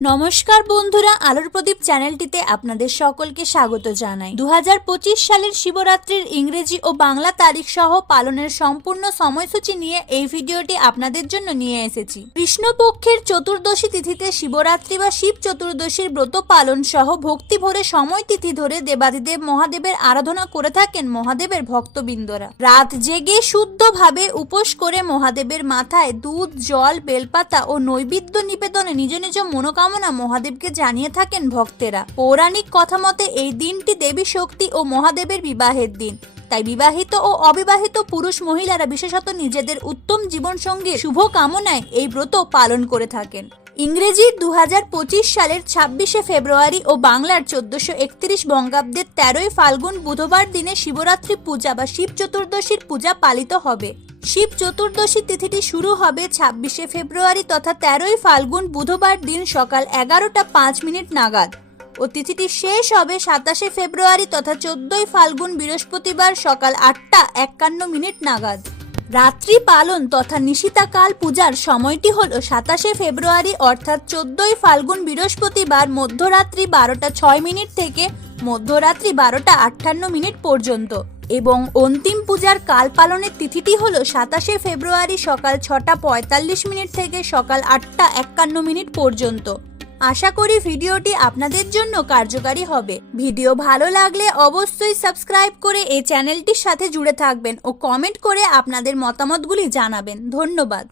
নমস্কার বন্ধুরা, আলোর প্রদীপ চ্যানেলটিতে আপনাদের সকলকে স্বাগত জানাই। দু হাজার পঁচিশ সালের শিবরাত্রির ইংরেজি ও বাংলা তারিখ সহ পালনের সম্পূর্ণ সময়সূচি নিয়ে এই ভিডিওটি আপনাদের জন্য নিয়ে এসেছি। কৃষ্ণপক্ষের চতুর্দশী তিথিতে শিবরাত্রি বা শিব চতুর্দশীর ব্রত পালন সহ ভক্তি ভরে সময় তিথি ধরে দেবাদিদেব মহাদেবের আরাধনা করে থাকেন মহাদেবের ভক্তবৃন্দরা। রাত জেগে শুদ্ধভাবে উপোস করে মহাদেবের মাথায় দুধ, জল, বেলপাতা ও নৈবেদ্য নিবেদনে নিজ নিজ মনোকামনা মহাদেবকে জানিয়ে থাকেন ভক্তেরা। পৌরাণিক কথা মতে এই দিনটি দেবী শক্তি ও মহাদেবের বিবাহের দিন। তাই বিবাহিত ও অবিবাহিত পুরুষ মহিলারা বিশেষত নিজেদের উত্তম জীবনসঙ্গীর শুভ কামনায় এই ব্রত পালন করে থাকেন। ইংরেজির দু সালের ছাব্বিশে ফেব্রুয়ারি ও বাংলার চোদ্দশো একত্রিশ বঙ্গাব্দের তেরোই ফাল্গুন বুধবার দিনে শিবরাত্রি পূজা বা শিব চতুর্দশীর পূজা পালিত হবে। শিব চতুর্দশী তিথিটি শুরু হবে ছাব্বিশে ফেব্রুয়ারি তথা তেরোই ফাল্গুন বুধবার দিন সকাল এগারোটা পাঁচ মিনিট নাগাদ। ও তিথিটি শেষ হবে সাতাশে ফেব্রুয়ারি তথা চোদ্দই ফাল্গুন বৃহস্পতিবার সকাল আটটা একান্ন মিনিট নাগাদ। রাত্রি পালন তথা নিশিতাকাল পূজার সময়টি হল সাতাশে ফেব্রুয়ারি অর্থাৎ চোদ্দই ফাল্গুন বৃহস্পতিবার মধ্যরাত্রি বারোটা ছয় মিনিট থেকে মধ্যরাত্রি বারোটা আটান্ন মিনিট পর্যন্ত এবং অন্তিম পূজার কাল পালনের তিথিটি হল সাতাশে ফেব্রুয়ারি সকাল ছটা পঁয়তাল্লিশ মিনিট থেকে সকাল আটটা একান্ন মিনিট পর্যন্ত। আশা করি ভিডিওটি আপনাদের জন্য কার্যকারী হবে। ভিডিও ভালো লাগলে অবশ্যই সাবস্ক্রাইব করে এই চ্যানেলটির সাথে জুড়ে থাকবেন ও কমেন্ট করে আপনাদের মতামতগুলি জানাবেন। ধন্যবাদ।